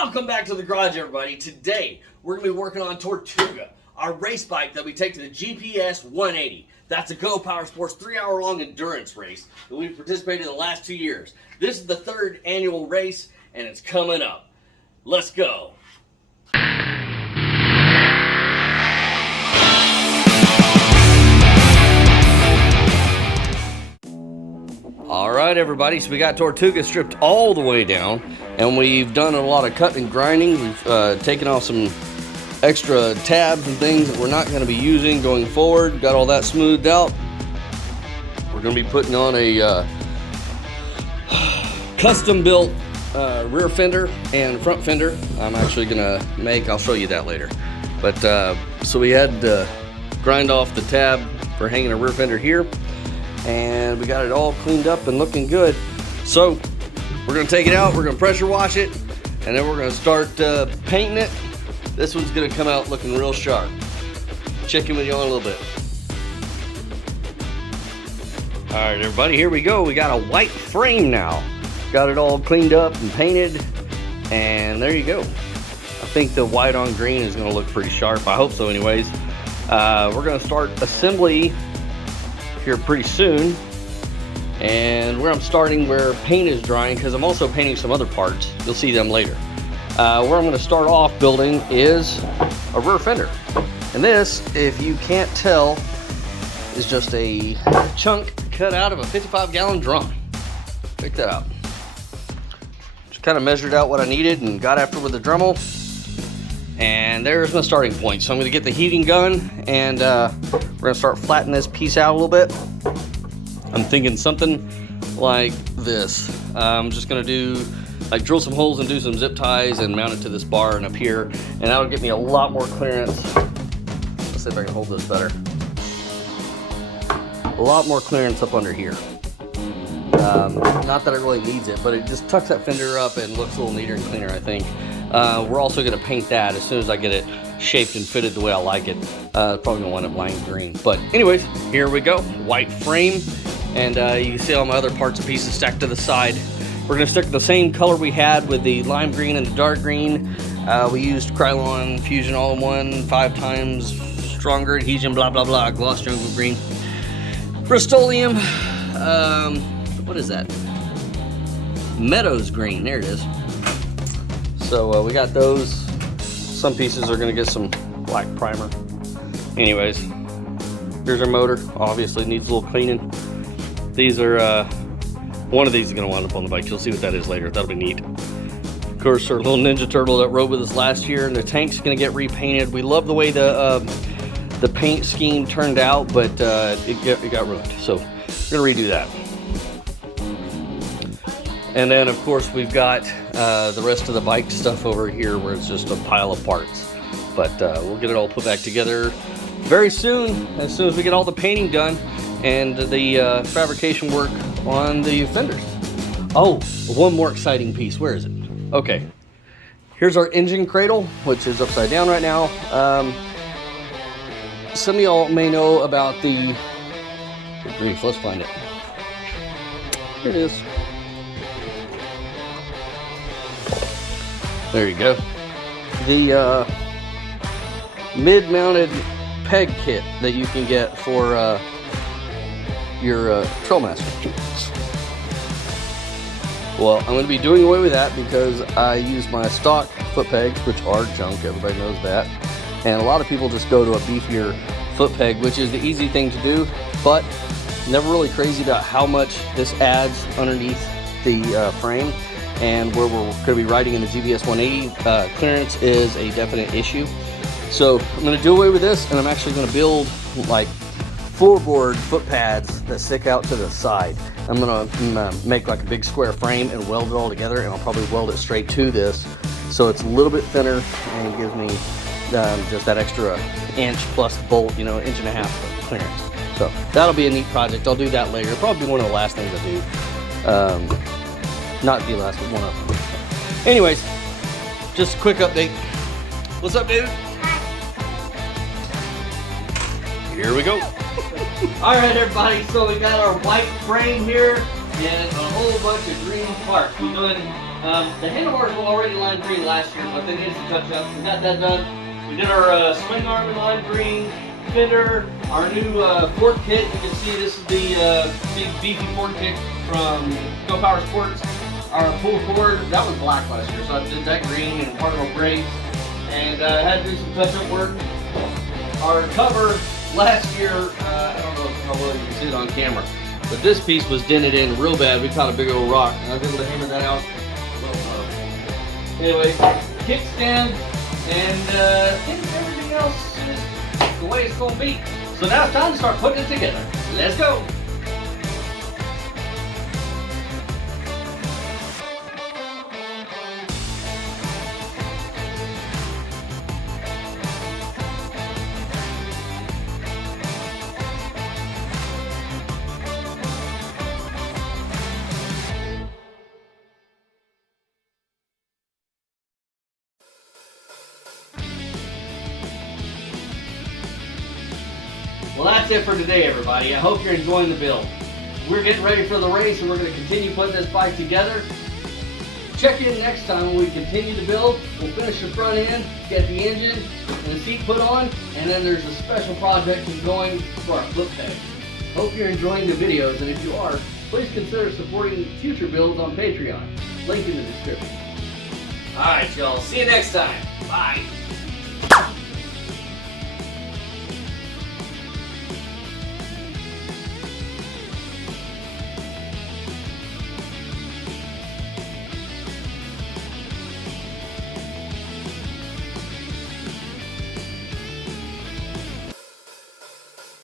Welcome back to the garage, everybody. Today, we're going to be working on Tortuga, our race bike that we take to the GPS 180. That's a Go Power Sports 3-hour-long endurance race that we've participated in the last 2 years. This is the 3rd annual race, and it's coming up. Let's go. All right, everybody, so we got Tortuga stripped all the way down, and we've done a lot of cutting and grinding. We've taken off some extra tabs and things that we're not going to be using going forward. Got all that smoothed out. We're going to be putting on a custom-built rear fender and front fender. I'm actually going to make, I'll show you that later. But so we had to grind off the tab for hanging a rear fender here. And we got it all cleaned up and looking good. So we're gonna take it out, we're gonna pressure wash it, and then we're gonna start painting it. This one's gonna come out looking real sharp. Check in with you on a little bit. All right, everybody, here we go. We got a white frame now. Got it all cleaned up and painted, and there you go. I think the white on green is gonna look pretty sharp. I hope so anyways. We're gonna start assembly here pretty soon, and where I'm starting where paint is drying, because I'm also painting some other parts. You'll see them later. Where I'm going to start off building is a rear fender, and this, if you can't tell, is just a chunk cut out of a 55-gallon drum. Check that out. Just kind of measured out what I needed and got after with the Dremel, and there's my starting point. So I'm going to get the heating gun, and we're going to start flattening this piece out a little bit. I'm thinking something like this. I'm just going to do, like, drill some holes and do some zip ties and mount it to this bar and up here, and that'll get me a lot more clearance. Let's see if I can hold this better. A lot more clearance up under here. Not that it really needs it, but it just tucks that fender up and looks a little neater and cleaner, I think. We're also going to paint that as soon as I get it shaped and fitted the way I like it. Probably going to wind up lime green. But anyways, here we go. White frame. And you can see all my other parts and pieces stacked to the side. We're going to stick the same color we had with the lime green and the dark green. We used Krylon Fusion All-in-One, 5 times stronger adhesion, blah, blah, blah, gloss jungle green. Rust-Oleum, what is that? Meadows green, there it is. So we got those. Some pieces are gonna get some black primer. Anyways, here's our motor. Obviously needs a little cleaning. These are, one of these is gonna wind up on the bike. You'll see what that is later. That'll be neat. Of course, our little Ninja Turtle that rode with us last year, and the tank's gonna get repainted. We love the way the paint scheme turned out, but it got ruined. So we're gonna redo that. And then, of course, we've got the rest of the bike stuff over here where it's just a pile of parts. But we'll get it all put back together very soon as we get all the painting done and the fabrication work on the fenders. Oh, one more exciting piece. Where is it? Okay. Here's our engine cradle, which is upside down right now. Some of y'all may know about the... Good grief, let's find it. Here it is. There you go. The mid-mounted peg kit that you can get for your Trailmaster. Well, I'm going to be doing away with that because I use my stock foot pegs, which are junk, everybody knows that. And a lot of people just go to a beefier foot peg, which is the easy thing to do, but never really crazy about how much this adds underneath the frame. And where we're going to be riding in the GPS 180, clearance is a definite issue. So I'm going to do away with this, and I'm actually going to build like floorboard foot pads that stick out to the side. I'm going to make like a big square frame and weld it all together, and I'll probably weld it straight to this, so it's a little bit thinner and gives me just that extra inch plus bolt, you know, 1.5 inches of clearance. So that'll be a neat project. I'll do that later. It'll probably be one of the last things I do. Not the last, but one of them. Anyways, just a quick update. What's up, dude? Here we go. All right, everybody. So we got our white frame here. and a whole bunch of green parts. We're doing, the handlebars were already lime green last year, but they needed some touch up. We got that done. We did our swing arm in lime green, fender, our new fork kit. You can see this is the big beefy fork kit from Go Power Sports. Our pull cord, that was black last year, so I did that green and part of our brakes. And I had to do some touch-up work. Our cover last year, I don't know how well you can see it on camera, but this piece was dented in real bad. We caught a big old rock, and I was able to hammer that out. Anyway, kickstand, and I think everything else is the way it's going to be. So now it's time to start putting it together. Let's go. Well, that's it for today, everybody. I hope you're enjoying the build. We're getting ready for the race, and we're going to continue putting this bike together. Check in next time when we continue to build. We'll finish the front end, get the engine and the seat put on, and then there's a special project going for our flip bed. Hope you're enjoying the videos, and if you are, please consider supporting future builds on Patreon. Link in the description. All right, y'all. See you next time. Bye.